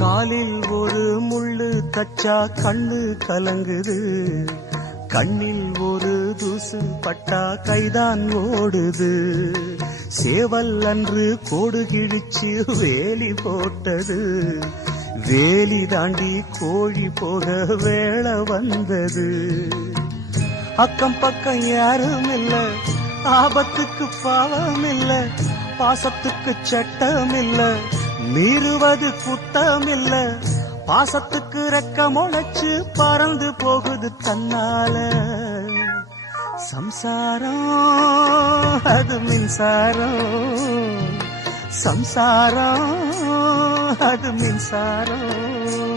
காலில் ஒரு முள்ளு தச்சா கண்ணு கலங்குது, கண்ணில் ஒரு தூசு பட்டா கைதான் ஓடுது. சேவல் அன்று கோடு கிழிச்சு வேலி போட்டது, வேலி தாண்டி கோழி போக வேளை வந்தது. அக்கம் பக்கம் யாரும் இல்ல, ஆபத்துக்கு பாவம் இல்ல, பாசத்துக்கு சட்டம் இல்ல, மீறுவது குத்தம் இல்ல, பாசத்துக்கு ரெக்க முளைச்சு பறந்து போகுது தன்னால. சம்சாரம் அது மின்சாரம், சம்சாரம் அது மின்சாரம்.